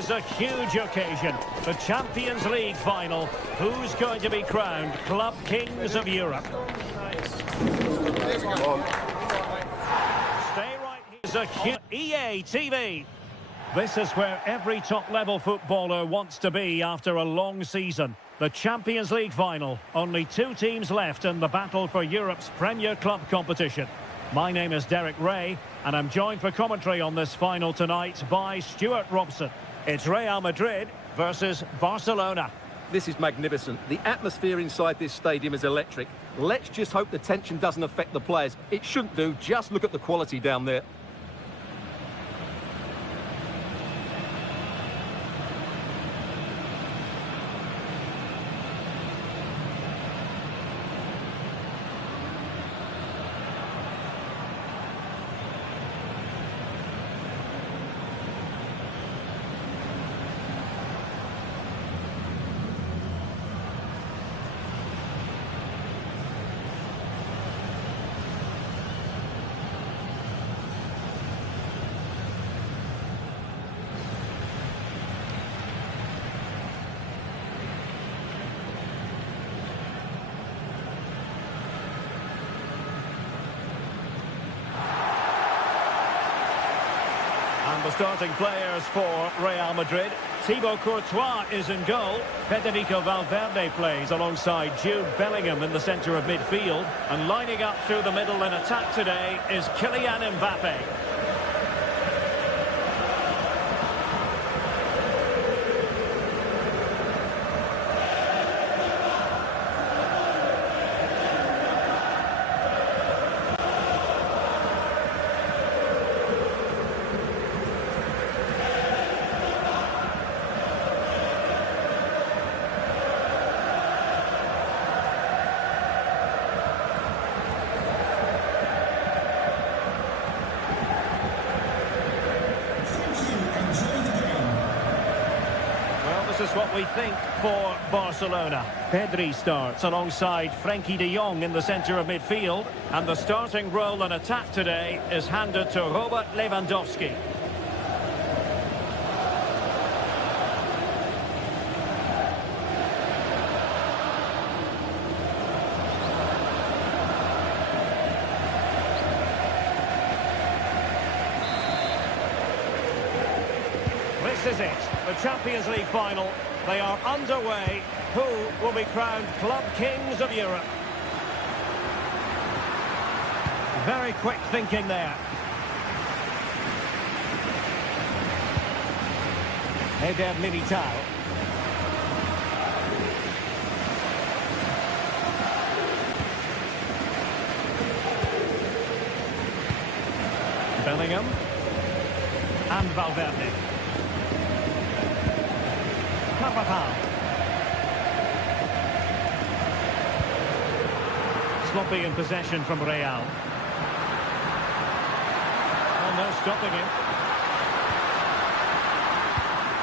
It's a huge occasion, the Champions League final. Who's going to be crowned Club Kings of Europe? Stay right here. It's a huge EA TV. This is where every top-level footballer wants to be after a long season. The Champions League final. Only two teams left in the battle for Europe's Premier Club competition. My name is Derek Ray, and I'm joined for commentary on this final tonight by Stuart Robson. It's Real Madrid versus Barcelona. This is magnificent. The atmosphere inside this stadium is electric. Let's just hope the tension doesn't affect the players. It shouldn't do. Just look at the quality down there. And the starting players for Real Madrid. Thibaut Courtois is in goal. Federico Valverde plays alongside Jude Bellingham in the centre of midfield. And lining up through the middle in attack today is Kylian Mbappe. This is what we think for Barcelona. Pedri starts alongside Frenkie de Jong in the centre of midfield. And the starting role in attack today is handed to Robert Lewandowski. This is it, the Champions League final. They are underway. Who will be crowned Club Kings of Europe? Very quick thinking there. Eder Militao. Bellingham. And Valverde. Sloppy in possession from Real. Oh, no stopping him.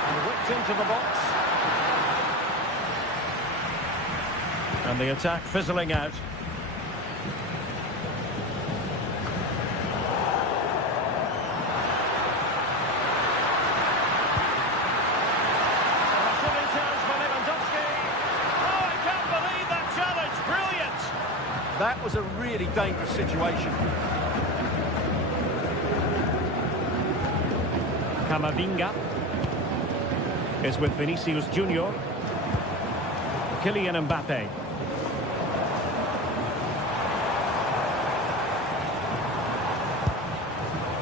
And whipped into the box. And the attack fizzling out. That was a really dangerous situation. Camavinga is with Vinicius Junior. Kylian Mbappe.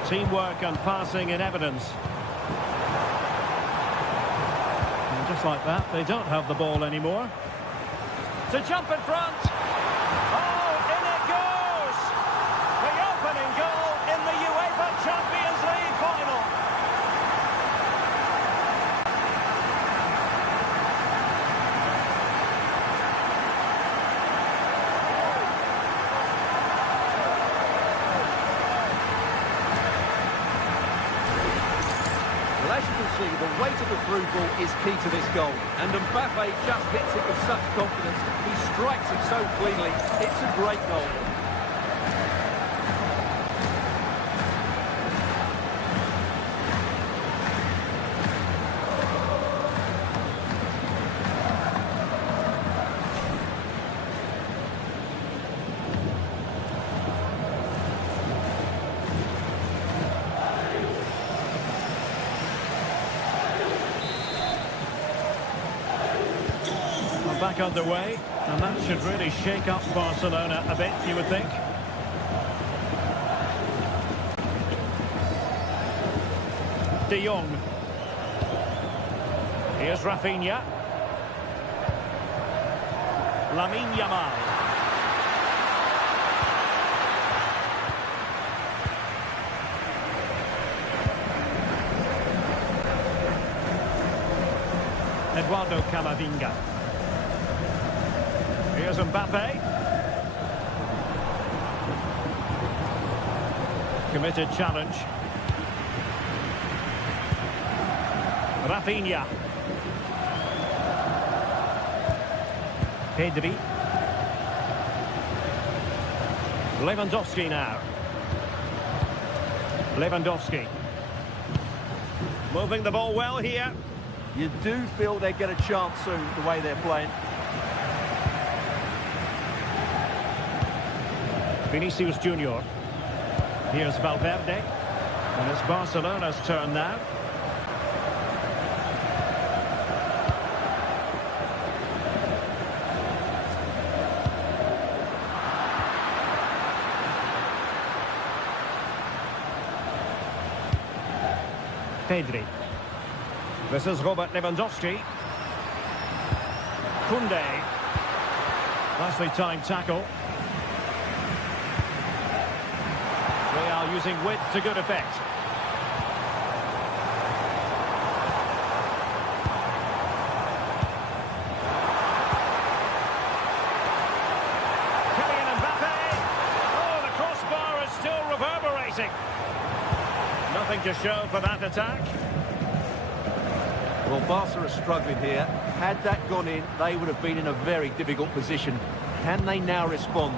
Teamwork and passing in evidence. And just like that, they don't have the ball anymore. To jump in front. Goal in the UEFA Champions League final. Well, as you can see, the weight of the through ball is key to this goal. And Mbappe just hits it with such confidence. He strikes it so cleanly. It's a great goal. Well, back underway, and that should really shake up Barcelona a bit, you would think. De Jong. Here's Rafinha. Lamine Yamal. Eduardo Camavinga. Here's Mbappe. Committed challenge. Rafinha. Pedri. Lewandowski now. Lewandowski. Moving the ball well here. You do feel they get a chance soon, the way they're playing. Vinicius Junior. Here's Valverde. And it's Barcelona's turn now. Pedri. This is Robert Lewandowski. Kunde. Nicely timed tackle. Real using width to good effect. Kylian Mbappe. Oh, the crossbar is still reverberating. Nothing to show for that attack. Well, Barca are struggling here. Had that gone in, they would have been in a very difficult position. Can they now respond?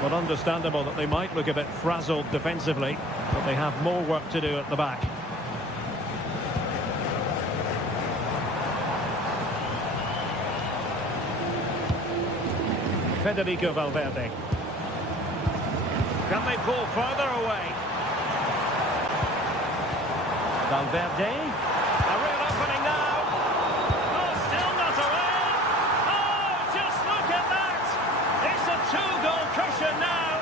Well, understandable that they might look a bit frazzled defensively, but they have more work to do at the back. Federico Valverde. Can they pull further away? Valverde. A real opening now. Oh, still not away. Oh, just look at that. It's a two-goal cushion now.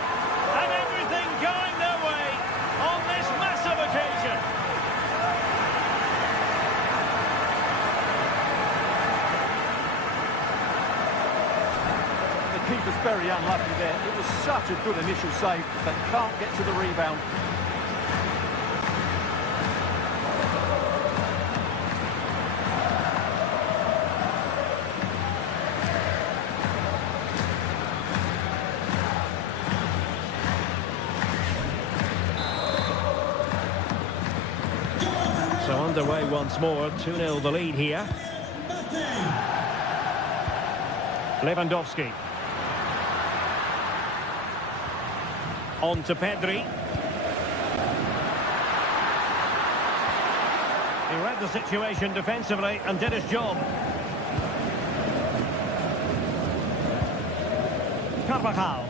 And everything going their way on this massive occasion. The keeper's very unlucky there. It was such a good initial save, but can't get to the rebound. So underway once more, 2-0 the lead here. Lewandowski. On to Pedri. He read the situation defensively and did his job. Carvajal.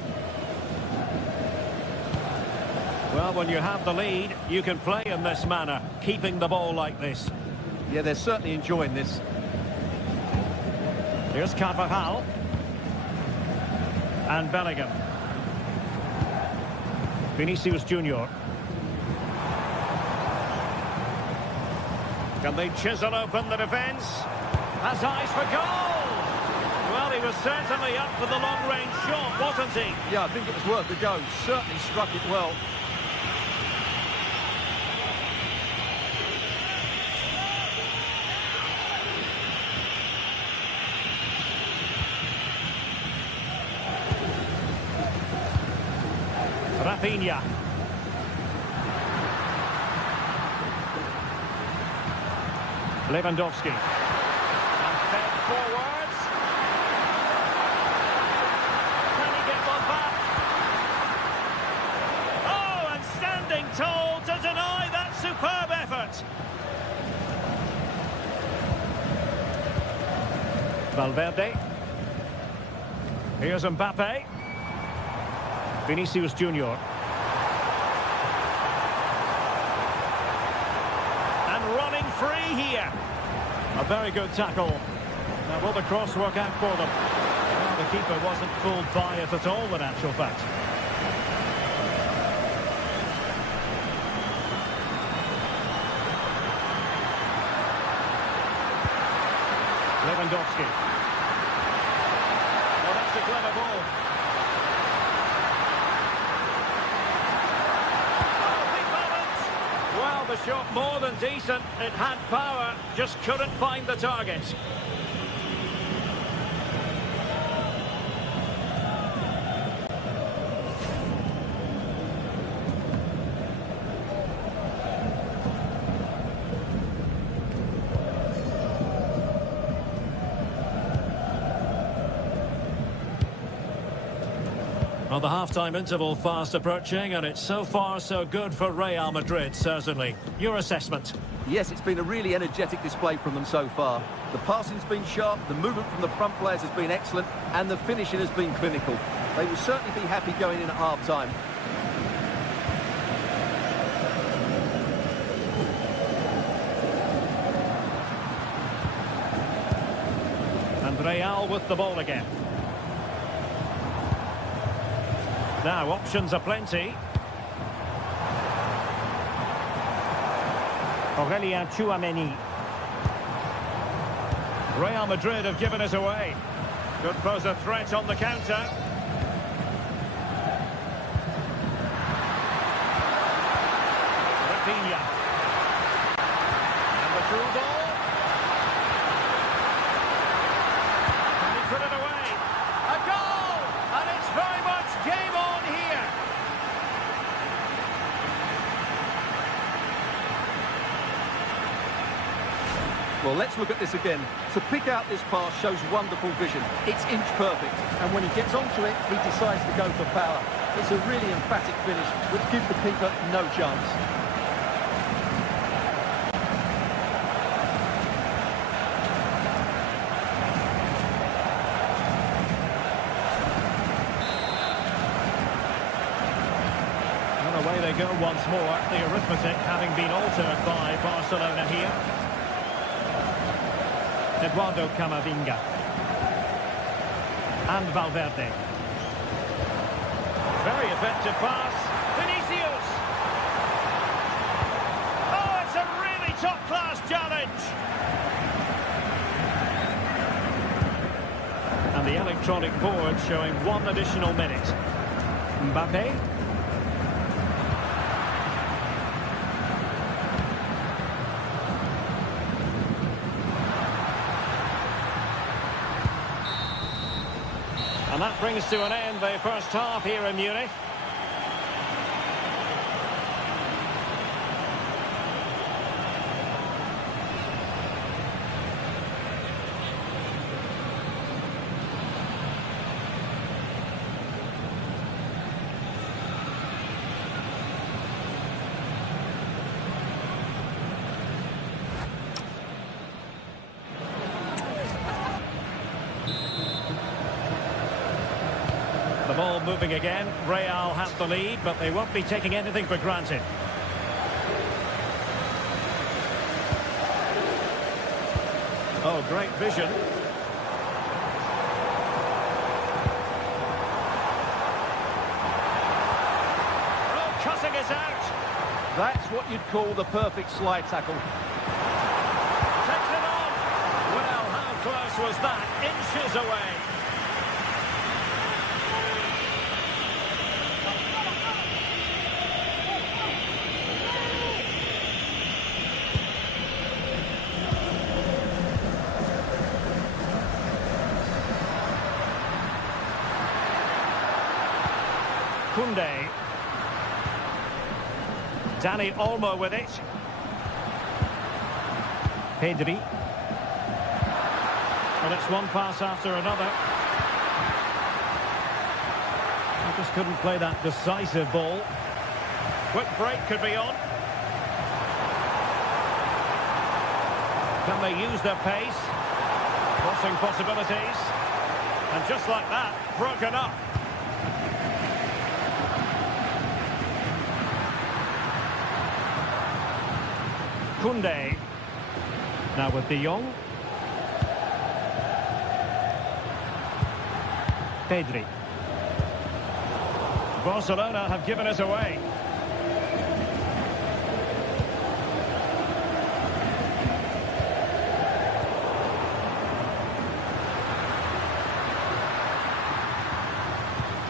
Well, when you have the lead, you can play in this manner, keeping the ball like this. Yeah, they're certainly enjoying this. Here's Carvajal. And Bellingham. Vinicius Junior. Can they chisel open the defence? Has eyes for goal! Well, he was certainly up for the long-range shot, wasn't he? Yeah, I think it was worth the go. Certainly struck it well. Rafinha. Lewandowski. And fed forwards. Can he get one back? Oh, and standing tall to deny that superb effort. Valverde. Here's Mbappe. Vinicius Junior. And running free here. A very good tackle. Now, will the cross work out for them? Well, the keeper wasn't fooled by it at all, in actual fact. Lewandowski. Well, that's a clever ball. Oh, big moment. Well, the shot more than decent. It had power, just couldn't find the target. Well, the half-time interval fast approaching, and it's so far so good for Real Madrid, certainly. Your assessment? Yes, it's been a really energetic display from them so far. The passing's been sharp, the movement from the front players has been excellent, and the finishing has been clinical. They will certainly be happy going in at half-time. And Real with the ball again. Now, options are plenty. Aurelien Tchouameni. Real Madrid have given it away. Could pose a threat on the counter. Rafinha. And the through ball. Can he put it away? A goal! And it's very much game on here. Well, let's look at this again. To pick out this pass shows wonderful vision. It's inch perfect, and when he gets onto it, he decides to go for power. It's a really emphatic finish, which gives the keeper no chance. And away they go once more, the arithmetic having been altered by Barcelona here. Eduardo Camavinga. And Valverde. Very effective pass. Vinicius! Oh, it's a really top-class challenge! And the electronic board showing one additional minute. Mbappe. And that brings to an end the first half here in Munich. The ball moving again. Real have the lead, but they won't be taking anything for granted. Oh, great vision. Oh, cutting it out. That's what you'd call the perfect slide tackle. Takes it on. Well, how close was that? Inches away. Koundé. Dani Olmo with it. Pedri. Well, it's one pass after another. He just couldn't play that decisive ball. Quick break could be on. Can they use their pace? Crossing possibilities. And just like that, broken up. Koundé. Now with De Jong. Pedri. Barcelona have given us away.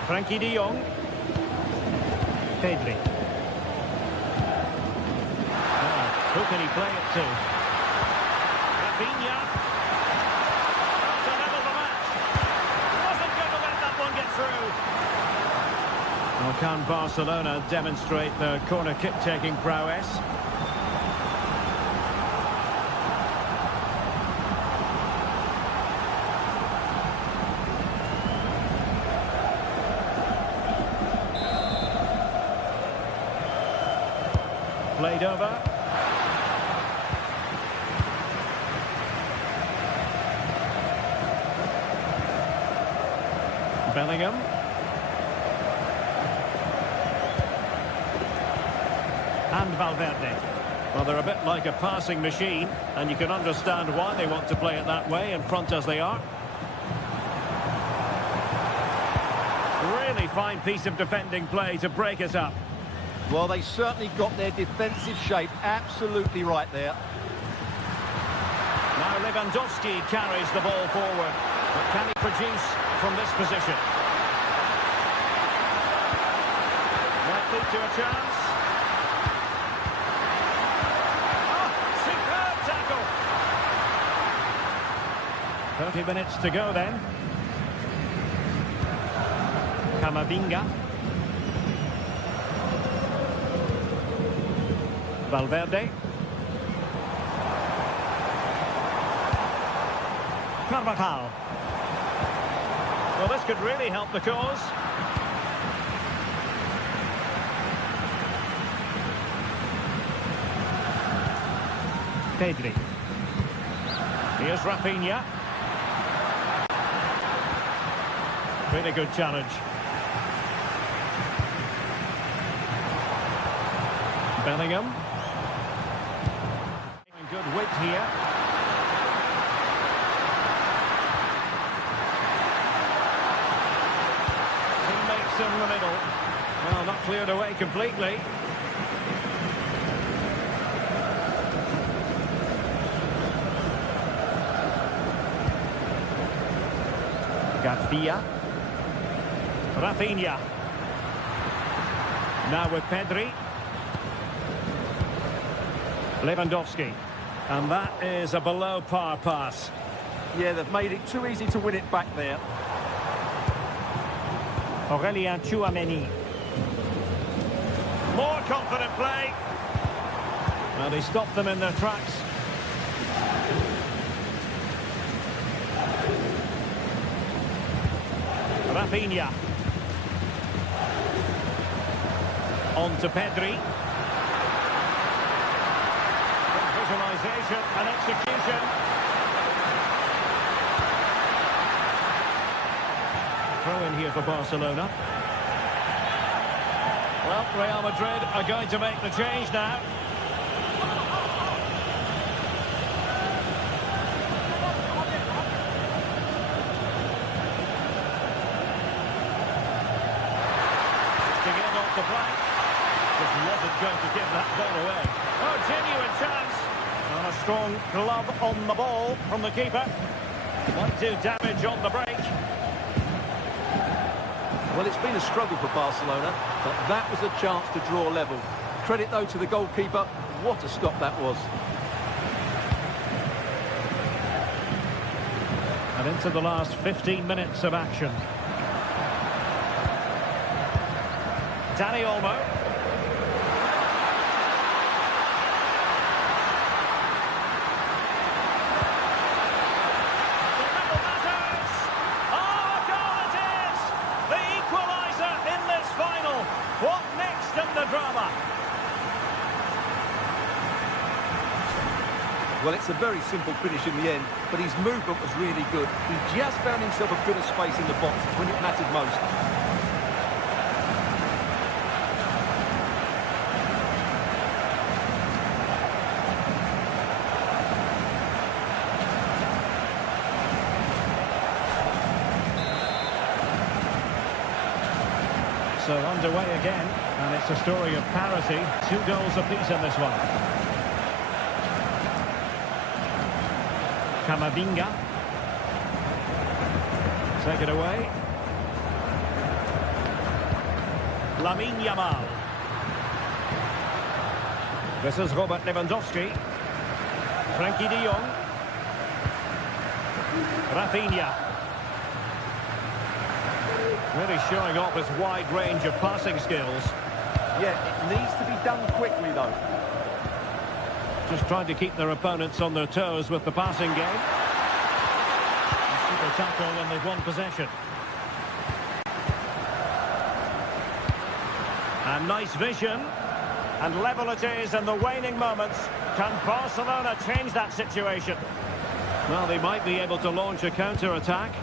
Frankie de Jong. Pedri. Who can he play it to? Rafinha. To level the match. Wasn't going to let that one get through. Well, can Barcelona demonstrate their corner kick-taking prowess? Played over. Bellingham. And Valverde. Well, they're a bit like a passing machine, and you can understand why they want to play it that way, in front as they are. Really fine piece of defending play to break us up. Well, they certainly got their defensive shape absolutely right there. Now Lewandowski carries the ball forward. But can he produce from this position? Might lead to a chance. Oh, superb tackle. 30 minutes to go then. Camavinga. Valverde. Carvajal. Well, this could really help the cause. Pedri. Here's Rafinha. Really good challenge. Bellingham. Good width here. Teammates in the middle. Well, not cleared away completely. Garcia. Rafinha. Now with Pedri. Lewandowski. And that is a below-par pass. Yeah, they've made it too easy to win it back there. Aurélien Tchouameni. More confident play. Well, they stopped them in their tracks. Rafinha. On to Pedri. Visualization and execution. Throw in here for Barcelona. Well, Real Madrid are going to make the change now. Again off the flank. Just wasn't going to give that ball away. Oh, genuine chance. And a strong glove on the ball from the keeper. Might do damage on the break. Well, it's been a struggle for Barcelona, but that was a chance to draw level. Credit, though, to the goalkeeper. What a stop that was. And into the last 15 minutes of action. Dani Olmo. What next in the drama? Well, it's a very simple finish in the end, but his movement was really good. He just found himself a bit of space in the box when it mattered most. So underway again, and it's a story of parity. 2 goals apiece in this one. Camavinga. Take it away. Lamine Yamal. This is Robert Lewandowski. Frankie de Jong. Rafinha. Really showing off his wide range of passing skills. Yeah, it needs to be done quickly, though. Just trying to keep their opponents on their toes with the passing game. Super tackle and they've won possession. And nice vision. And level it is in the waning moments. Can Barcelona change that situation? Well, they might be able to launch a counter-attack.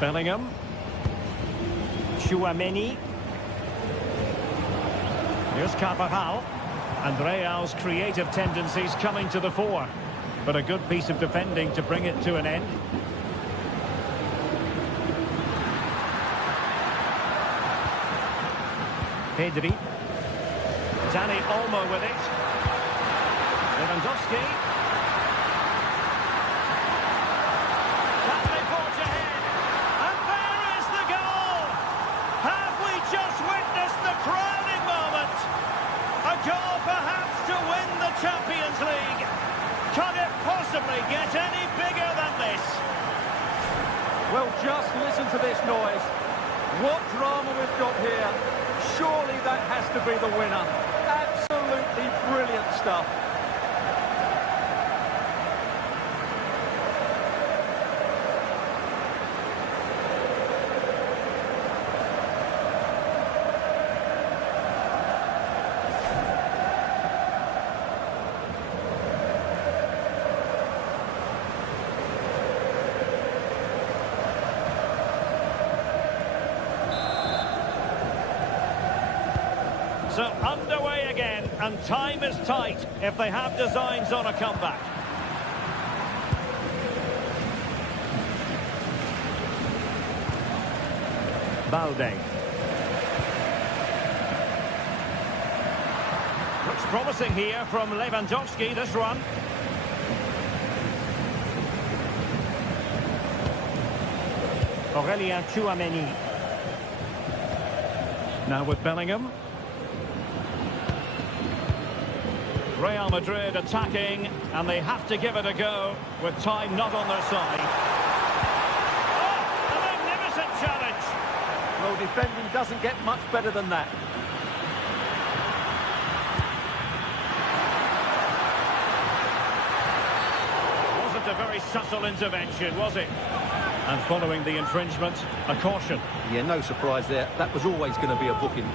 Bellingham. Tchouaméni. Here's Carvajal. And Real's creative tendencies coming to the fore. But a good piece of defending to bring it to an end. Pedri. Dani Olmo with it. Lewandowski. Can they forge ahead? And there is the goal! Have we just witnessed the crowning moment? A goal perhaps to win the Champions League. Can it possibly get any bigger than this? Well, just listen to this noise. What drama we've got here. Surely that has to be the winner. Absolutely brilliant stuff. So underway again, and time is tight if they have designs on a comeback. Balde. Looks promising here from Lewandowski, this run. Aurélien Tchouaméni. Now with Bellingham. Real Madrid attacking, and they have to give it a go with time not on their side. Oh, a magnificent challenge! Well, defending doesn't get much better than that. Wasn't a very subtle intervention, was it? And following the infringement, a caution. Yeah, no surprise there. That was always going to be a booking.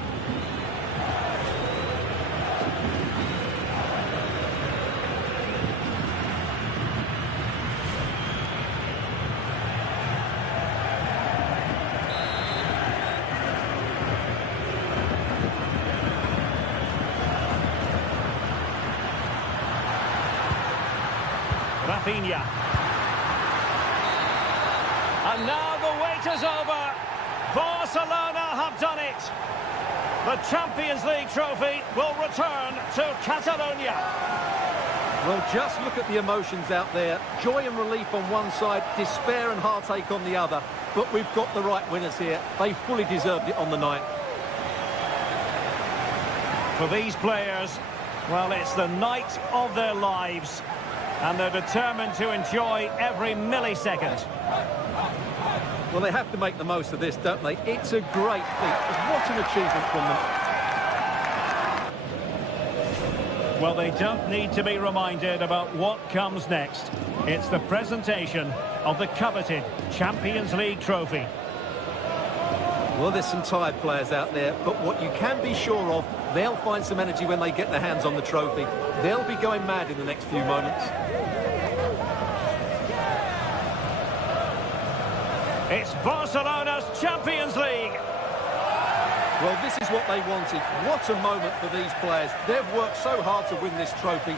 Rafinha. And now the wait is over. Barcelona have done it. The Champions League trophy will return to Catalonia. Well, just look at the emotions out there. Joy and relief on one side, despair and heartache on the other. But we've got the right winners here. They fully deserved it on the night. For these players, well, it's the night of their lives. And they're determined to enjoy every millisecond. Well, they have to make the most of this, don't they? It's a great feat. What an achievement from them. Well, they don't need to be reminded about what comes next. It's the presentation of the coveted Champions League trophy. Well, there's some tired players out there, but what you can be sure of, they'll find some energy when they get their hands on the trophy. They'll be going mad in the next few moments. It's Barcelona's Champions League. Well, this is what they wanted. What a moment for these players. They've worked so hard to win this trophy.